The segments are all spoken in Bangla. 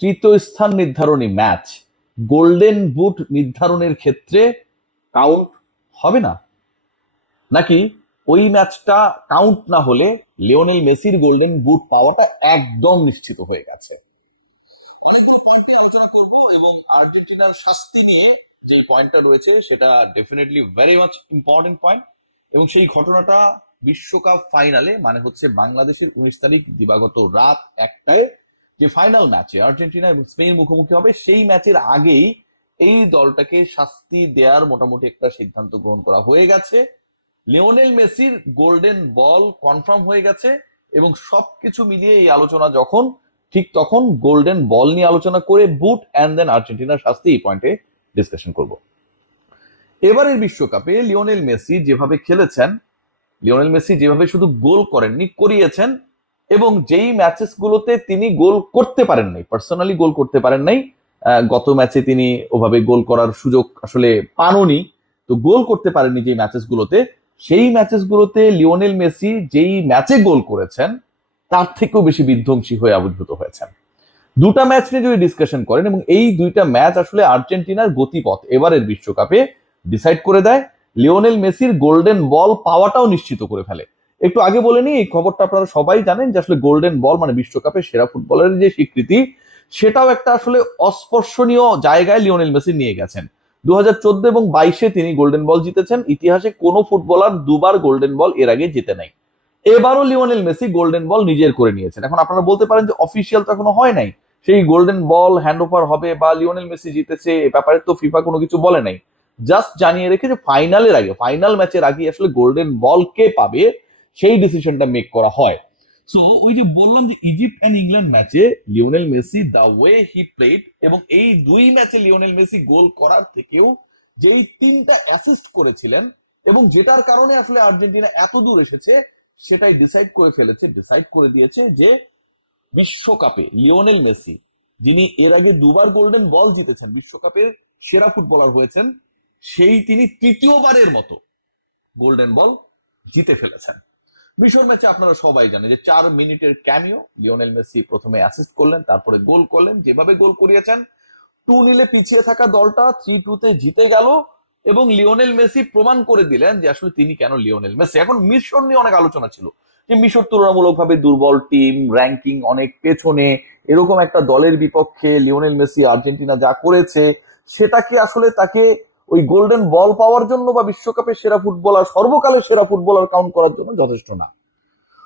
তৃতীয় স্থান নির্ধারণী ম্যাচ গোল্ডেন বুট নির্ধারণের ক্ষেত্রে কাউন্ট হবে না, নাকি ওই ম্যাচটা কাউন্ট না হলে লিওনেল মেসির গোল্ডেন বুট পাওয়াটা একদম নিশ্চিত হয়ে গেছে? অনেকগুলো পয়েন্ট আলোচনা করব এবং আর্জেন্টিনার শাস্তি নিয়ে যে পয়েন্টটা রয়েছে সেটা definitely very much important point. এবং সেই ঘটনাটা বিশ্বকাপ ফাইনালে, মানে হচ্ছে বাংলাদেশের 19 তারিখ দিবাগত রাত 1টায় যে ফাইনাল ম্যাচে আর্জেন্টিনা এবং স্পেন মুখোমুখি হবে, সেই ম্যাচের আগেই এই দলটাকে শাস্তি দেওয়ার মোটামুটি একটা সিদ্ধান্ত গ্রহণ করা হয়ে গেছে। লিওনেল মেসির গোল্ডেন বল কনফার্ম হয়ে গেছে এবং সবকিছু মিলিয়ে এই আলোচনা যখন, ঠিক তখন গোল্ডেন বল নিয়ে আলোচনা করে বুট অ্যান্ড দেন আর্জেন্টিনার শাস্তি এই পয়েন্টে ডিসকাশন করব। এবারের বিশ্বকাপে লিওনেল মেসি যেভাবে খেলেছেন, লিওনেল মেসি যেভাবে শুধু গোল করেননি, করিয়েছেন, এবং যেই ম্যাচেস গুলোতে তিনি গোল করতে পারেন নাই, পার্সোনালি গোল করতে পারেন নাই, গত ম্যাচে তিনি ওভাবে গোল করার সুযোগ আসলে পাননি, তো গোল করতে পারেননি যে ম্যাচেস গুলোতে, সেই ম্যাচেস গুলোতে লিওনেল মেসি যেই ম্যাচে গোল করেছেন তার থেকেও বেশি বিধ্বংসী হয়ে আবির্ভূত হয়েছেন। দুটা ম্যাচ নিয়ে যদি ডিসকাশন করেন, এবং এই দুইটা ম্যাচ আসলে আর্জেন্টিনার গতিপথ এবারের বিশ্বকাপে ডিসাইড করে দেয়, লিওনেল মেসির গোল্ডেন বল পাওয়াটাও নিশ্চিত করে ফেলে। একটু আগে বলে নি, এই খবরটা আপনারা সবাই জানেন যে আসলে গোল্ডেন বল মানে বিশ্বকাপে সেরা ফুটবলারের যে স্বীকৃতি, সেটাও একটা আসলে অস্পর্শনীয় জায়গায় লিওনেল মেসি নিয়ে গেছেন। 2014 এবং 22-এ তিনি গোল্ডেন বল জিতেছেন। ইতিহাসে কোনো ফুটবলার দুবার গোল্ডেন বল এর আগে জিতে নাই। এবারও লিওনেল মেসি গোল্ডেন বল নিজের করে নিয়েছেন। এখন আপনারা বলতে পারেন যে অফিসিয়াল তো এখনো হয় নাই, সেই গোল্ডেন বল হ্যান্ড ওভার হবে বা লিওনেল মেসি জিতেছে এ ব্যাপারে তো ফিফা কোনো কিছু বলে নাই, জাস্ট জানিয়ে রেখে যে ফাইনালের আগে, ফাইনাল ম্যাচের আগে আসলে গোল্ডেন বল কে পাবে সেই ডিসিশনটা মেক করা হয়। সো ওই যে বললাম যে ইজিপ্ট এন্ড ইংল্যান্ড ম্যাচে Lionel Messi the way he played, এবং এই দুই ম্যাচে লিওনেল মেসি গোল করার থেকেও যেই 3টা অ্যাসিস্ট করেছিলেন এবং যেটার কারণে আসলে আর্জেন্টিনা এত দূর এসেছে, সেটাই ডিসাইড করে ফেলেছে, ডিসাইড করে দিয়েছে যে বিশ্বকাপে লিওনেল মেসি, যিনি এর আগে দুবার গোল্ডেন বল জিতেছেন, বিশ্বকাপের সেরা ফুটবলার হয়েছেন, সেই তিনি তৃতীয়বারের মতো গোল্ডেন বল জিতে ফেলেছেন। মিশর ম্যাচে আপনারা সবাই জানেন যে 4 মিনিটের ক্যামিও, লিওনেল মেসি প্রথমে অ্যাসিস্ট করলেন, তারপরে গোল করলেন, যেভাবে গোল করিয়েছেন 2-0 পিছিয়ে থাকা দলটা 3-2 জিতে গেল, এবং লিওনেল মেসি প্রমাণ করে দিলেন যে আসলে তিনি কেন লিওনেল মেসি। এখন মিশর নিয়ে অনেক আলোচনা ছিল যে মিশর তুলনামূলকভাবে দুর্বল টিম, র্যাঙ্কিং অনেক পেছনে, এরকম একটা দলের বিপক্ষে লিওনেল মেসি আর্জেন্টিনা যা করেছে সেটা কি আসলে তাকে ওই গোল্ডেন বল পাওয়ার জন্য বা বিশ্বকাপের সেরা ফুটবলার, সর্বকালের সেরা ফুটবলার কাউন্ট করার জন্য যথেষ্ট না।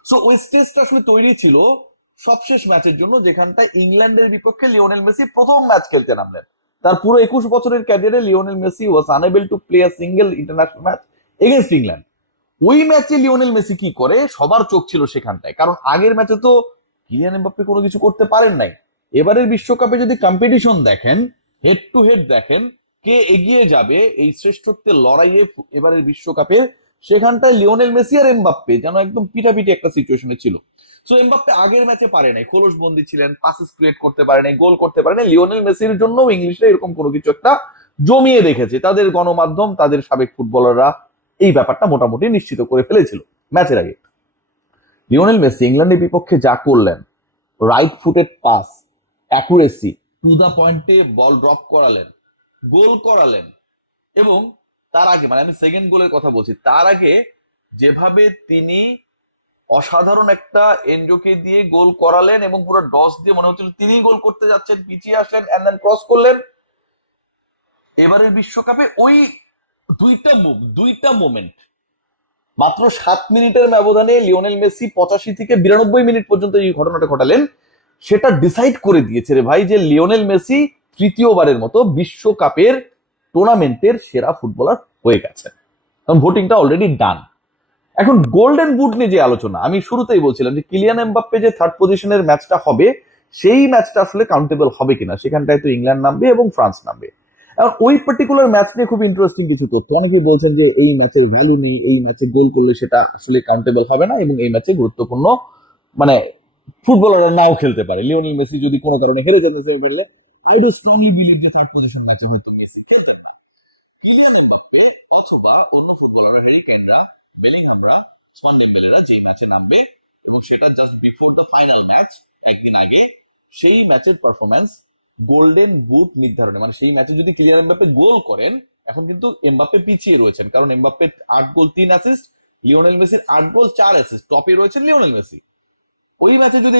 সো ওই স্টেজটা আসলে তৈরি ছিল সবশেষ ম্যাচের জন্য, যেখানটায় ইংল্যান্ডের বিপক্ষে লিওনেল মেসি প্রথম ম্যাচ খেলতে নামলেন। তার পুরো 21 বছরের ক্যারিয়ারে Lionel Messi was unable to play a single international match against England. ওই ম্যাচে লিওনেল মেসি কি করে সবার চোখ ছিল সেখানটায়, কারণ আগের ম্যাচে তো কিলিয়ান এমবাপ্পে কোনো কিছু করতে পারেন নাই। এবারের বিশ্বকাপে যদি কম্পিটিশন দেখেন, হেড টু হেড দেখেন, কে এগিয়ে যাবে এই শ্রেষ্ঠত্বের লড়াইয়ে এবারের বিশ্বকাপে, সেখানটায় লিওনেল মেসি আর এমবাপ্পে যেন একদম পিটাপিটি একটা সিচুয়েশনে ছিল। সো এমবাপ্পে আগের ম্যাচে পারে নাই, খোলস বন্দী ছিলেন, পাসেস ক্রিয়েট করতে পারে নাই, গোল করতে পারে নাই। লিওনেল মেসির জন্য ইংলিশরা এরকম কোনো কিছু একটা জমিয়ে রেখেছে, তাদের গণমাধ্যম, তাদের সাবেক ফুটবলাররা এই ব্যাপারটা মোটামুটি নিশ্চিত করে ফেলেছিল ম্যাচের আগে। লিওনেল মেসি ইংল্যান্ডের বিপক্ষে যা করলেন, right footed pass, accuracy, to the পয়েন্টে বল ড্রপ করালেন, গোল করালেন, এবং তার আগে, মানে আমি সেকেন্ড গোলের কথা বলছি, তার আগে যেভাবে তিনি অসাধারণ একটা এনজোকে দিয়ে গোল করালেন এবং পুরো ডস দিয়ে মনে হচ্ছিল তিনি গোল করতে যাচ্ছেন, পিছিয়ে আসলেন এন্ড দেন ক্রস করলেন। এবারের বিশ্বকাপে ওই দুইটা মোমেন্ট মাত্র 7 মিনিটের ব্যবধানে লিওনেল মেসি 85 থেকে 92 মিনিট পর্যন্ত এই ঘটনাটা ঘটালেন, সেটা ডিসাইড করে দিয়েছে রে ভাই যে লিওনেল মেসি তৃতীয়বারের মতো বিশ্বকাপের টুর্নামেন্টের সেরা ফুটবলার হয়ে গেছে, কারণ ভোটিংটা অলরেডি ডান। এখন গোল্ডেন বুট নিয়ে যে আলোচনা, আমি শুরুতেই বলছিলাম যে কিলিয়ান এমবাপ্পে যে থার্ড পজিশনের ম্যাচটা হবে, সেই ম্যাচটা আসলে কাউন্টেবল হবে কিনা, সেখানটায় তো ইংল্যান্ড নামবে এবং ফ্রান্স নামবে। এখন ওই পার্টিকুলার ম্যাচ নিয়ে খুব ইন্টারেস্টিং কিছু তথ্য, অনেকেই বলছেন যে এই ম্যাচের ভ্যালু নেই, এই ম্যাচে গোল করলে সেটা আসলে কাউন্টেবল হবে না, এবং এই ম্যাচে গুরুত্বপূর্ণ মানে ফুটবলাররা নাও খেলতে পারে। লিওনেল মেসি যদি কোনো কারণে হেরে যেতে পারলে, আই ডু স্ট্রংলি বিলিভ যে থার্ড পজিশন ম্যাচে হয়তো মেসি খেলতেন না। কিলিয়ান এমবাপ্পে অথবা অন্য ফুটবলাররা, হ্যারি কেনরা, বেলিংহামরা, ওসমান ডেম্বেলেরা যেই ম্যাচে নামবে, এবং সেটা just before the final match, একদিন আগে, সেই ম্যাচের পারফরমেন্স গোল্ডেন বুট নির্ধারণে, মানে সেই ম্যাচে যদি কিলিয়ান এমবাপ্পে গোল করেন, এখন কিন্তু এমবাপ্পে পিছিয়ে রয়েছেন, কারণ এমবাপ্পে 8 গোল 3 অ্যাসিস্ট, লিওনেল মেসির 8 গোল 4 অ্যাসিস্ট, টপে রয়েছেন লিওনেল মেসি। ওই ম্যাচে যদি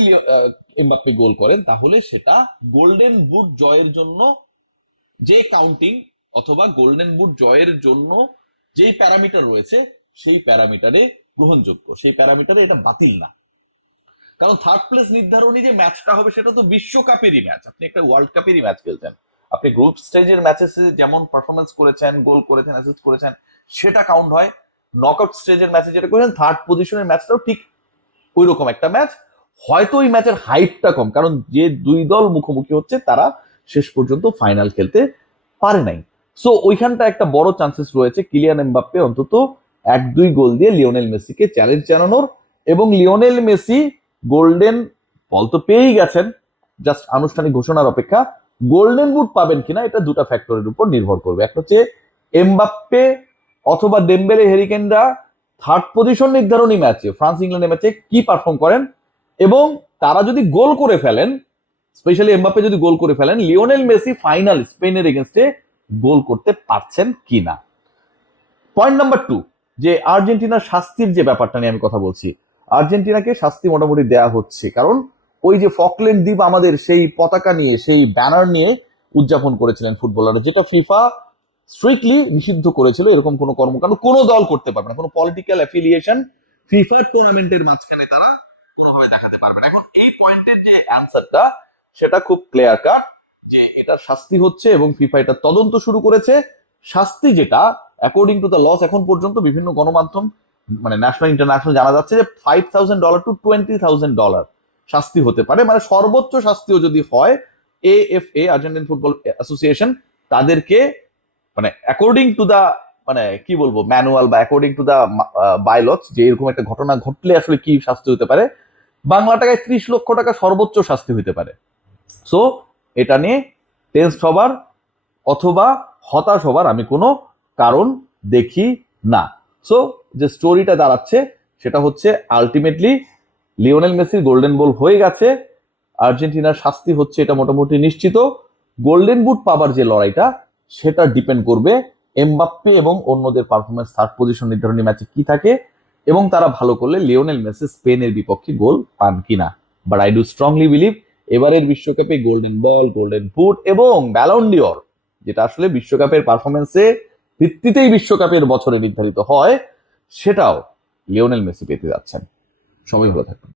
এমবাপ্পে গোল করেন, তাহলে সেটা গোল্ডেন বুট জয়ের জন্য যে কাউন্টিং অথবা গোল্ডেন বুট জয়ের জন্য যেই প্যারামিটার রয়েছে সেই প্যারামিটারে গ্রহণযোগ্য, সেই প্যারামিটারে এটা বাতিল না। কারণ থার্ড প্লেস নির্ধারণী যে ম্যাচটা হবে সেটা তো বিশ্বকাপেরই ম্যাচ, আপনি একটা ওয়ার্ল্ড কাপেরই ম্যাচ খেলছেন। আপনি গ্রুপ স্টেজের ম্যাচে যেমন পারফরমেন্স করেছেন, গোল করেছেন, অ্যাসিস্ট করেছেন, সেটা কাউন্ট হয়। নকআউট স্টেজের ম্যাচে যেটা করেছেন থার্ড পজিশনের ম্যাচটাও ঠিক ওই রকম একটা ম্যাচ। হয়তো ওই ম্যাচের হাইপটা কম, কারণ যে দুই দল মুখোমুখি হচ্ছে তারা শেষ পর্যন্ত ফাইনাল খেলতে পারে নাই। সো ওইখানটা একটা বড় চান্সেস রয়েছে কিলিয়ান এমবাপ্পে অন্তত 1-2 গোল দিয়ে লিওনেল মেসিকে চ্যালেঞ্জ জানানোর। এবং লিওনেল মেসি গোল্ডেন বল তো পেয়েই গেছেন, জাস্ট আনুষ্ঠানিক ঘোষণার অপেক্ষা। গোল্ডেন বুট পাবেন কিনা এটা দুটা ফ্যাক্টরের উপর নির্ভর করবে। একটা হচ্ছে এমবাপ্পে অথবা ডেম্বেলে, হেরিকেনরা থার্ড পজিশন নির্ধারণী ম্যাচে, ফ্রান্স ইংল্যান্ডের ম্যাচে কি পারফর্ম করেন, এবং তারা যদি গোল করে ফেলেন, স্পেশালি এমবাপ্পে যদি গোল করে ফেলেন, লিওনেল মেসি ফাইনাল স্পেনের এগেনস্টে গোল করতে পারছেন কিনা। পয়েন্ট নাম্বার 2, যে আর্জেন্টিনার শাস্তির যে ব্যাপারটা নিয়ে আমি কথা বলছি, আর্জেন্টিনাকে শাস্তি মোটামুটি দেয়া হচ্ছে, কারণ ওই যে ফকল্যান্ড দ্বীপ আমাদের সেই পতাকা নিয়ে, সেই ব্যানার নিয়ে উদযাপন করেছিলেন ফুটবলাররা, যেটা ফিফা স্ট্রিক্টলি নিষিদ্ধ করেছিল। এরকম কোনো কর্মকাণ্ড কোনো দল করতে পারবে না, কোনো পলিটিক্যাল অ্যাফিলিয়েশন ফিফার টুর্নামেন্টের মাঝখানে তারা কোনোভাবে দেখাতে পারবে না। এখন এই পয়েন্টের যে অ্যান্সারটা সেটা খুব ক্লিয়ার কাট, যে এটা শাস্তি হচ্ছে এবং ফিফা এটা তদন্ত শুরু করেছে। শাস্তি যেটা অ্যাকর্ডিং টু দ্য লস, এখন পর্যন্ত বিভিন্ন গণমাধ্যম মানে ন্যাশনাল ইন্টারন্যাশনাল জানা যাচ্ছে যে $5,000 to $20,000 শাস্তি হতে পারে। মানে সর্বোচ্চ শাস্তিও যদি হয়, এএফএ আর্জেন্টিন ফুটবল অ্যাসোসিয়েশন তাদেরকে মানে অ্যাকর্ডিং টু দা মানে কি বলবো ম্যানুয়াল বা অ্যাকর্ডিং টু দা বাইলস, যে এরকম একটা ঘটনা ঘটলে আসলে কি শাস্তি হতে পারে, বাংলা টাকায় 30 লক্ষ টাকা সর্বোচ্চ শাস্তি হতে পারে। সো এটা নিয়ে টেন্সড হবার অথবা হতাশ হবার আমি কোনো কারণ দেখি না। সো যে স্টোরিটা দাঁড়াচ্ছে সেটা হচ্ছে আলটিমেটলি লিওনেল মেসির গোল্ডেন বল হয়ে গেছে, আর্জেন্টিনার শাস্তি হচ্ছে এটা মোটামুটি নিশ্চিত। গোল্ডেন বুট পাবার যে লড়াইটা সেটা ডিপেন্ড করবে এমবাপ্পে এবং অন্যদের পারফরমেন্স থার্ড পজিশন নির্ধারণী ম্যাচে কি থাকে, এবং তারা ভালো করলে লিওনেল মেসি স্পেনের বিপক্ষে গোল পান কিনা। But I do strongly believe এবারের বিশ্বকাপে গোল্ডেন বল, গোল্ডেন বুট এবং ব্যালন ডিওর, যেটা আসলে বিশ্বকাপের পারফরমেন্সে ভিত্তিতেই বিশ্বকাপের বছরে নির্ধারিত হয়, সেটাও লিওনেল মেসি পেতে যাচ্ছেন। সবাই ভালো থাকবেন।